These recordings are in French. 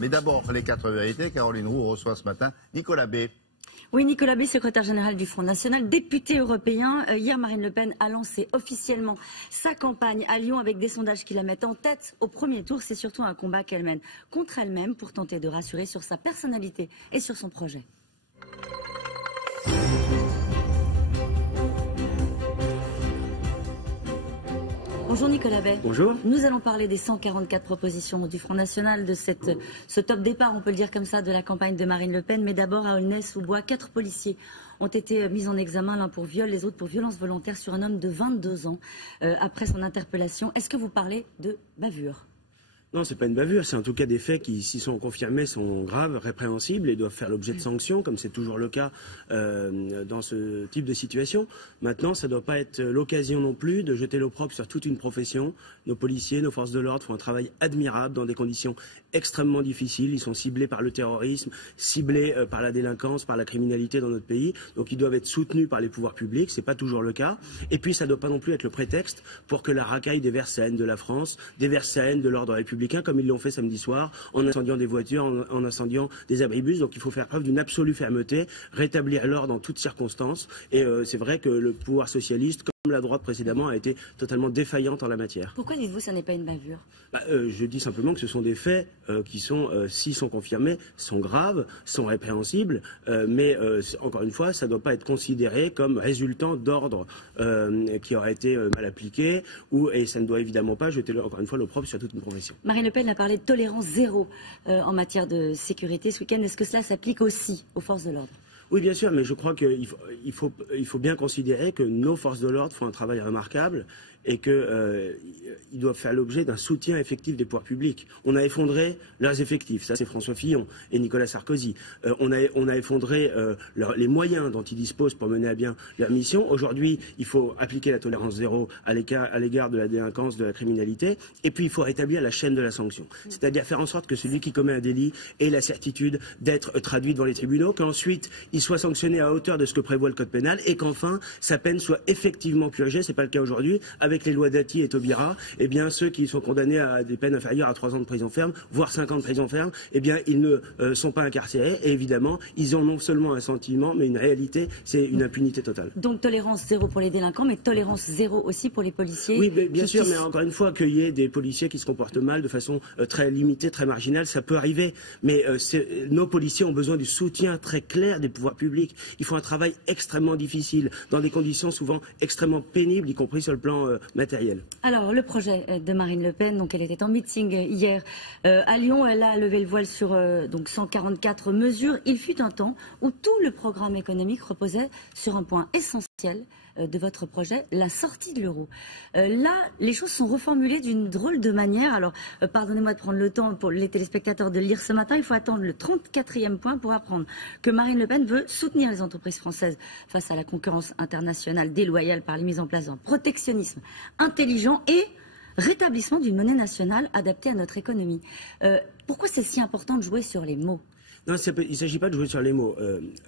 Mais d'abord, les 4 vérités. Caroline Roux reçoit ce matin Nicolas B. Oui, Nicolas B, secrétaire général du Front National, député européen. Hier, Marine Le Pen a lancé officiellement sa campagne à Lyon avec des sondages qui la mettent en tête au premier tour. C'est surtout un combat qu'elle mène contre elle-même pour tenter de rassurer sur sa personnalité et sur son projet. Bonjour Nicolas Bay. Bonjour. Nous allons parler des 144 propositions du Front National, de ce top départ, on peut le dire comme ça, de la campagne de Marine Le Pen. Mais d'abord, à Aulnay-sous-Bois, 4 policiers ont été mis en examen, l'un pour viol, les autres pour violence volontaire sur un homme de 22 ans après son interpellation. Est-ce que vous parlez de bavure ? Non, c'est pas une bavure, c'est en tout cas des faits qui, s'ils sont confirmés, sont graves, répréhensibles et doivent faire l'objet de sanctions, comme c'est toujours le cas dans ce type de situation. Maintenant, ça ne doit pas être l'occasion non plus de jeter l'opprobre sur toute une profession. Nos policiers, nos forces de l'ordre font un travail admirable dans des conditions extrêmement difficiles. Ils sont ciblés par le terrorisme, ciblés par la délinquance, par la criminalité dans notre pays. Donc ils doivent être soutenus par les pouvoirs publics, c'est pas toujours le cas. Et puis ça ne doit pas non plus être le prétexte pour que la racaille déverse sa haine de la France, déverse sa haine de l'ordre républicain, comme ils l'ont fait samedi soir, en incendiant des voitures, en incendiant des abribus. Donc il faut faire preuve d'une absolue fermeté, rétablir l'ordre en toutes circonstances. Et c'est vrai que le pouvoir socialiste, comme la droite précédemment, a été totalement défaillante en la matière. Pourquoi dites-vous que ça n'est pas une bavure ? Je dis simplement que ce sont des faits qui sont, s'ils sont confirmés, sont graves, sont répréhensibles, mais encore une fois, ça ne doit pas être considéré comme résultant d'ordre qui aurait été mal appliqué, et ça ne doit évidemment pas jeter, encore une fois, l'opprobre sur toute une profession. Marine Le Pen a parlé de tolérance zéro en matière de sécurité ce week-end. Est-ce que cela s'applique aussi aux forces de l'ordre ? Oui, bien sûr, mais je crois qu'il faut bien considérer que nos forces de l'ordre font un travail remarquable et qu'ils doivent faire l'objet d'un soutien effectif des pouvoirs publics. On a effondré leurs effectifs, ça c'est François Fillon et Nicolas Sarkozy. On a effondré les moyens dont ils disposent pour mener à bien leur mission. Aujourd'hui, il faut appliquer la tolérance zéro à l'égard de la délinquance, de la criminalité, et puis il faut rétablir la chaîne de la sanction. C'est-à-dire faire en sorte que celui qui commet un délit ait la certitude d'être traduit devant les tribunaux, qu'ensuite il soit sanctionné à hauteur de ce que prévoit le code pénal, et qu'enfin sa peine soit effectivement purgée. C'est pas le cas aujourd'hui. Avec les lois Dati et Taubira, eh bien ceux qui sont condamnés à des peines inférieures à 3 ans de prison ferme, voire 5 ans de prison ferme, eh bien ils ne sont pas incarcérés, et évidemment ils ont non seulement un sentiment, mais une réalité, c'est une impunité totale. Donc tolérance zéro pour les délinquants, mais tolérance zéro aussi pour les policiers. Oui, bien sûr, mais encore une fois, qu'il y ait des policiers qui se comportent mal de façon très limitée, très marginale, ça peut arriver. Mais nos policiers ont besoin du soutien très clair des pouvoirs publics. Ils font un travail extrêmement difficile, dans des conditions souvent extrêmement pénibles, y compris sur le plan matériel. Alors, le projet de Marine Le Pen, donc elle était en meeting hier à Lyon, elle a levé le voile sur donc 144 mesures. Il fut un temps où tout le programme économique reposait sur un point essentiel de votre projet, la sortie de l'euro. Là, les choses sont reformulées d'une drôle de manière. Alors, pardonnez-moi de prendre le temps pour les téléspectateurs de lire ce matin. Il faut attendre le 34e point pour apprendre que Marine Le Pen veut soutenir les entreprises françaises face à la concurrence internationale déloyale par la mise en place d'un protectionnisme intelligent et rétablissement d'une monnaie nationale adaptée à notre économie. Pourquoi c'est si important de jouer sur les mots ? Non, il ne s'agit pas de jouer sur les mots.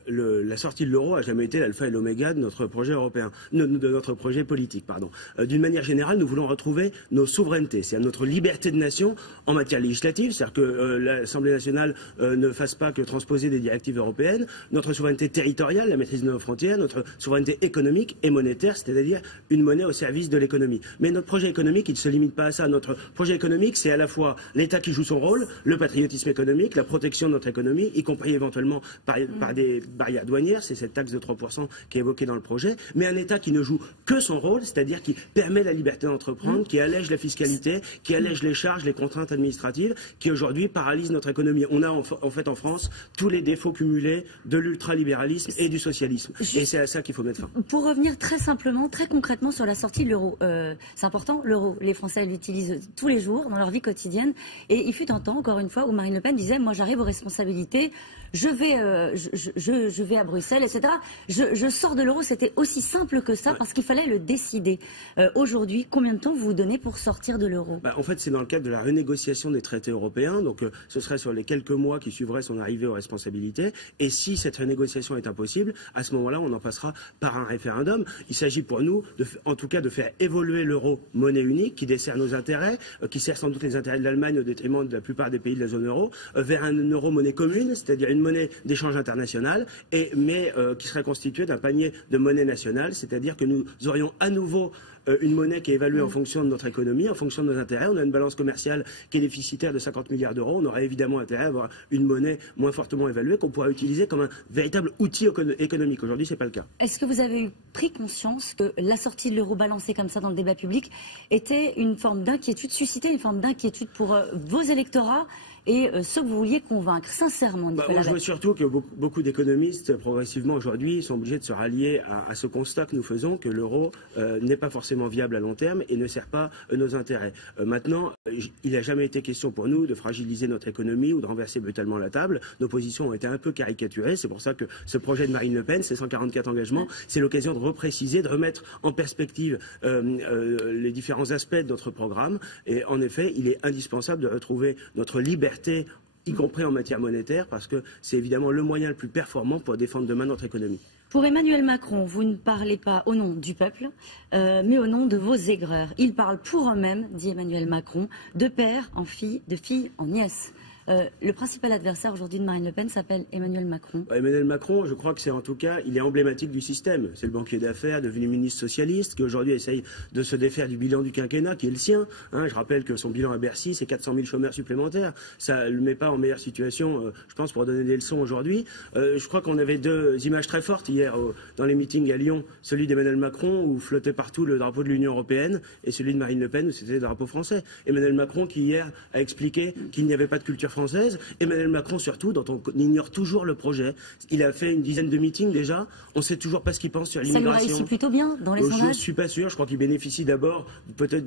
La sortie de l'euro a jamais été l'alpha et l'oméga de notre projet européen, de notre projet politique, pardon. D'une manière générale, nous voulons retrouver nos souverainetés, c'est-à-dire notre liberté de nation en matière législative, c'est-à-dire que l'Assemblée nationale ne fasse pas que transposer des directives européennes, notre souveraineté territoriale, la maîtrise de nos frontières, notre souveraineté économique et monétaire, c'est-à-dire une monnaie au service de l'économie. Mais notre projet économique, il ne se limite pas à ça. Notre projet économique, c'est à la fois l'État qui joue son rôle, le patriotisme économique, la protection de notre économie, y compris éventuellement par des barrières douanières, c'est cette taxe de 3% qui est évoquée dans le projet, mais un État qui ne joue que son rôle, c'est-à-dire qui permet la liberté d'entreprendre, qui allège la fiscalité, qui allège les charges, les contraintes administratives, qui aujourd'hui paralysent notre économie. On a en fait en France tous les défauts cumulés de l'ultralibéralisme et du socialisme. Et c'est à ça qu'il faut mettre fin. Pour revenir très simplement, très concrètement sur la sortie de l'euro, c'est important, l'euro, les Français l'utilisent tous les jours dans leur vie quotidienne, et il fut un temps, encore une fois, où Marine Le Pen disait « moi j'arrive aux responsabilités ». écoutez, je vais à Bruxelles, etc. Je sors de l'euro, c'était aussi simple que ça, parce qu'il fallait le décider. Aujourd'hui, combien de temps vous donnez pour sortir de l'euro? En fait, c'est dans le cadre de la renégociation des traités européens, donc ce serait sur les quelques mois qui suivraient son arrivée aux responsabilités, et si cette renégociation est impossible, à ce moment-là, on en passera par un référendum. Il s'agit pour nous, en tout cas, de faire évoluer l'euro monnaie unique, qui dessert nos intérêts, qui sert sans doute les intérêts de l'Allemagne au détriment de la plupart des pays de la zone euro, vers un euro monnaie commune, c'est-à-dire une monnaie d'échange international, mais qui serait constituée d'un panier de monnaie nationale, c'est-à-dire que nous aurions à nouveau une monnaie qui est évaluée en fonction de notre économie, en fonction de nos intérêts. On a une balance commerciale qui est déficitaire de 50 milliards d'euros. On aurait évidemment intérêt à avoir une monnaie moins fortement évaluée qu'on pourra utiliser comme un véritable outil économique. Aujourd'hui, ce n'est pas le cas. Est-ce que vous avez pris conscience que la sortie de l'euro balancée comme ça dans le débat public était une forme d'inquiétude, suscitait une forme d'inquiétude pour vos électorats et ceux que vous vouliez convaincre, sincèrement, Nicolas Je vois surtout que beaucoup d'économistes, progressivement aujourd'hui, sont obligés de se rallier à ce constat que nous faisons, que l'euro n'est pas forcément viable à long terme et ne sert pas nos intérêts. Maintenant, il n'a jamais été question pour nous de fragiliser notre économie ou de renverser brutalement la table. Nos positions ont été un peu caricaturées. C'est pour ça que ce projet de Marine Le Pen, ces 144 engagements, c'est l'occasion de repréciser, de remettre en perspective les différents aspects de notre programme. Et en effet, il est indispensable de retrouver notre liberté, y compris en matière monétaire, parce que c'est évidemment le moyen le plus performant pour défendre demain notre économie. Pour Emmanuel Macron, vous ne parlez pas au nom du peuple, mais au nom de vos aigreurs. Ils parlent pour eux-mêmes, dit Emmanuel Macron, de père en fille, de fille en nièce. Le principal adversaire aujourd'hui de Marine Le Pen s'appelle Emmanuel Macron. Emmanuel Macron, je crois que c'est en tout cas, il est emblématique du système. C'est le banquier d'affaires, devenu ministre socialiste, qui aujourd'hui essaye de se défaire du bilan du quinquennat, qui est le sien. Je rappelle que son bilan à Bercy, c'est 400 000 chômeurs supplémentaires. Ça ne le met pas en meilleure situation, je pense, pour donner des leçons aujourd'hui. Je crois qu'on avait deux images très fortes hier dans les meetings à Lyon. Celui d'Emmanuel Macron, où flottait partout le drapeau de l'Union européenne, et celui de Marine Le Pen, où c'était le drapeau français. Emmanuel Macron, qui hier a expliqué qu'il n'y avait pas de culture française. Emmanuel Macron, surtout, dont on ignore toujours le projet. Il a fait une dizaine de meetings déjà. On ne sait toujours pas ce qu'il pense sur l'immigration. Ça lui réussit plutôt bien dans les sondages. Je ne suis pas sûr. Je crois qu'il bénéficie d'abord peut-être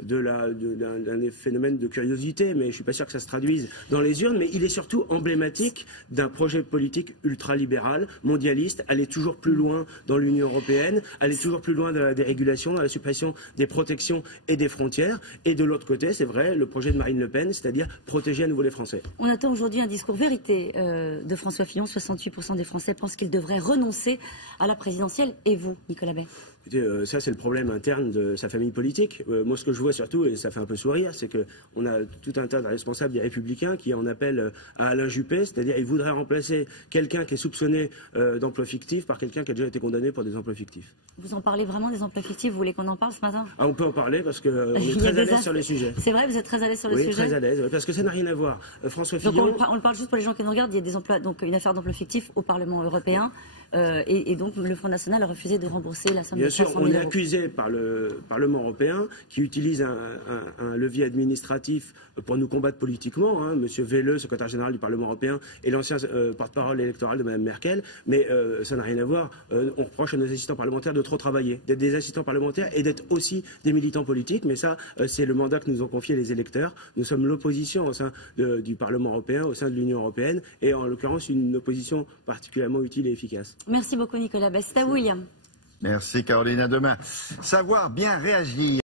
d'un phénomène de curiosité, mais je ne suis pas sûr que ça se traduise dans les urnes. Mais il est surtout emblématique d'un projet politique ultralibéral, mondialiste, aller toujours plus loin dans l'Union européenne, aller toujours plus loin dans la dérégulation, dans la suppression des protections et des frontières. Et de l'autre côté, c'est vrai, le projet de Marine Le Pen, c'est-à-dire protéger à nouveau les Français. On attend aujourd'hui un discours vérité de François Fillon. 68% des Français pensent qu'il devrait renoncer à la présidentielle. Et vous, Nicolas Bay? Écoutez, ça c'est le problème interne de sa famille politique. Moi ce que je vois surtout, et ça fait un peu sourire, c'est qu'on a tout un tas de responsables des Républicains qui en appellent à Alain Juppé, c'est-à-dire ils voudraient remplacer quelqu'un qui est soupçonné d'emploi fictif par quelqu'un qui a déjà été condamné pour des emplois fictifs. Vous en parlez vraiment des emplois fictifs? Vous voulez qu'on en parle ce matin? On peut en parler parce qu'on est très à l'aise sur les sujets. C'est vrai, vous êtes très à l'aise sur le sujet? Oui, très à l'aise, parce que ça n'a rien à voir. François Fillon... Donc on le parle juste pour les gens qui nous regardent, il y a des emplois, donc une affaire d'emploi fictif au Parlement européen, et donc le Front National a refusé de rembourser la somme de 300 000 euros. On est accusé par le Parlement européen qui utilise un levier administratif pour nous combattre politiquement. Monsieur Welle, secrétaire général du Parlement européen, et l'ancien porte-parole électoral de Mme Merkel. Mais ça n'a rien à voir. On reproche à nos assistants parlementaires de trop travailler, d'être des assistants parlementaires et d'être aussi des militants politiques. Mais ça, c'est le mandat que nous ont confié les électeurs. Nous sommes l'opposition au sein du Parlement européen, au sein de l'Union européenne, et en l'occurrence une opposition particulièrement utile et efficace. Merci beaucoup, Nicolas Bay. C'est à vous, William. Merci Caroline, à demain. Savoir bien réagir.